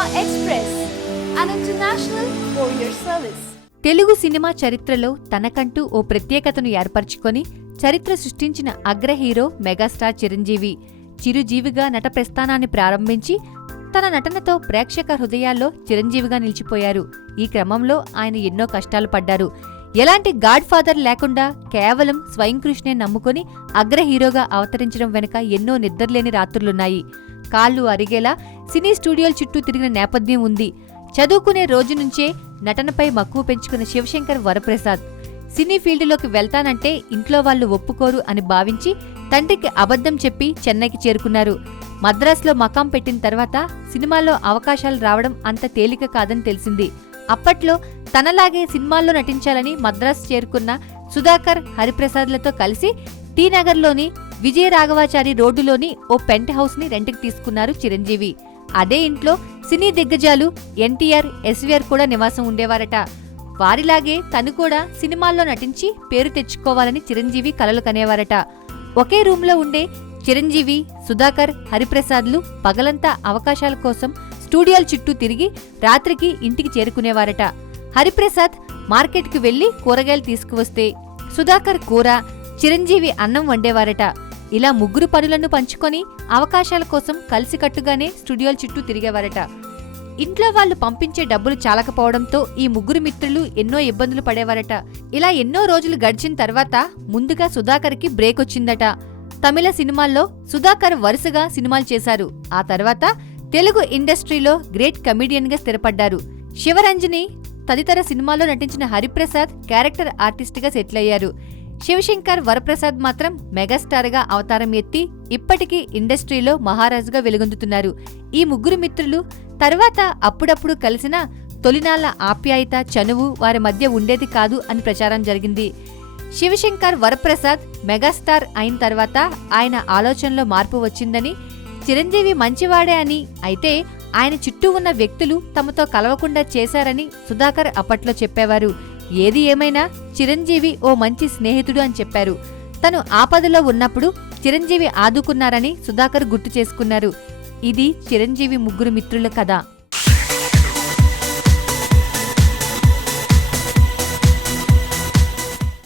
Express, an international courier service. Telugu cinema చరిత్రలో తనకంటూ ఓ ప్రత్యేకతను ఏర్పరచుకొని చరిత్ర సృష్టించిన అగ్ర హీరో మెగాస్టార్ చిరంజీవి చిరుజీవిగా నట ప్రస్థానాన్ని ప్రారంభించి తన నటనతో ప్రేక్షక హృదయాల్లో చిరంజీవిగా నిలిచిపోయారు. ఈ క్రమంలో ఆయన ఎన్నో కష్టాలు పడ్డారు. ఎలాంటి గాడ్ ఫాదర్ లేకుండా కేవలం స్వయం కృషినే నమ్ముకొని అగ్ర హీరోగా అవతరించడం వెనుక ఎన్నో నిద్రలేని రాత్రులున్నాయి. కాళ్లు అరిగేలా సినీ స్టూడియోల చుట్టూ తిరిగిన నేపథ్యం ఉంది. చదువుకునే రోజు నుంచే నటనపై మక్కువ పెంచుకున్న శివశంకర్ వరప్రసాద్ సినీ ఫీల్డ్లోకి వెళ్తానంటే ఇంట్లో వాళ్లు ఒప్పుకోరు అని భావించి తండ్రికి అబద్ధం చెప్పి చెన్నైకి చేరుకున్నారు. మద్రాసులో మకాం పెట్టిన తర్వాత సినిమాల్లో అవకాశాలు రావడం అంత తేలిక కాదని తెలిసింది. అప్పట్లో తనలాగే సినిమాల్లో నటించాలని మద్రాసు చేరుకున్న సుధాకర్, హరిప్రసాద్లతో కలిసి టీ నగర్లోని విజయరాఘవాచారి రోడ్డులోని ఓ పెంట్ హౌస్ ని రెంట్కి తీసుకున్నారు చిరంజీవి. అదే ఇంట్లో సినీ దిగ్గజాలు ఎన్టీఆర్, ఎస్వీఆర్ కూడా నివాసం ఉండేవారట. వారిలాగే తను కూడా సినిమాల్లో నటించి పేరు తెచ్చుకోవాలని చిరంజీవి కలలు కనేవారట. ఒకే రూంలో ఉండే చిరంజీవి, సుధాకర్, హరిప్రసాద్లు పగలంతా అవకాశాల కోసం స్టూడియోల చుట్టూ తిరిగి రాత్రికి ఇంటికి చేరుకునేవారట. హరిప్రసాద్ మార్కెట్కి వెళ్లి కూరగాయలు తీసుకువస్తే సుధాకర్ కూర, చిరంజీవి అన్నం వండేవారట. ఇలా ముగ్గురు పనులను పంచుకొని అవకాశాల కోసం కలిసికట్టుగానే స్టూడియోల చుట్టూ తిరిగేవారట. ఇంట్లో వాళ్లు పంపించే డబ్బులు చాలకపోవడంతో ఈ ముగ్గురు మిత్రులు ఎన్నో ఇబ్బందులు పడేవారట. ఇలా ఎన్నో రోజులు గడిచిన తర్వాత ముందుగా సుధాకర్కి బ్రేక్ వచ్చిందట. తమిళ సినిమాల్లో సుధాకర్ వరుసగా సినిమాలు చేశారు. ఆ తర్వాత తెలుగు ఇండస్ట్రీలో గ్రేట్ కమెడియన్ గా స్థిరపడ్డారు. శివరంజని తదితర సినిమాల్లో నటించిన హరిప్రసాద్ క్యారెక్టర్ ఆర్టిస్ట్ గా సెటిల్ అయ్యారు. శివశంకర్ వరప్రసాద్ మాత్రం మెగాస్టార్ గా అవతారం ఎత్తి ఇప్పటికీ ఇండస్ట్రీలో మహారాజుగా వెలుగొందుతున్నారు. ఈ ముగ్గురు మిత్రులు తర్వాత అప్పుడప్పుడు కలిసిన తొలినాళ్ల ఆప్యాయత, చనువు వారి మధ్య ఉండేది కాదు అని ప్రచారం జరిగింది. శివశంకర్ వరప్రసాద్ మెగాస్టార్ అయిన తర్వాత ఆయన ఆలోచనలో మార్పు వచ్చిందని, చిరంజీవి మంచివాడే అని, అయితే ఆయన చుట్టూ ఉన్న వ్యక్తులు తమతో కలవకుండా చేశారని సుధాకర్ అప్పట్లో చెప్పేవారు. ఏది ఏమైనా చిరంజీవి ఓ మంచి స్నేహితుడు అని చెప్పారు. తను ఆపదలో ఉన్నప్పుడు చిరంజీవి ఆదుకున్నారని సుధాకర్ గుర్తు చేసుకున్నారు. ఇది చిరంజీవి ముగ్గురు మిత్రుల కథ.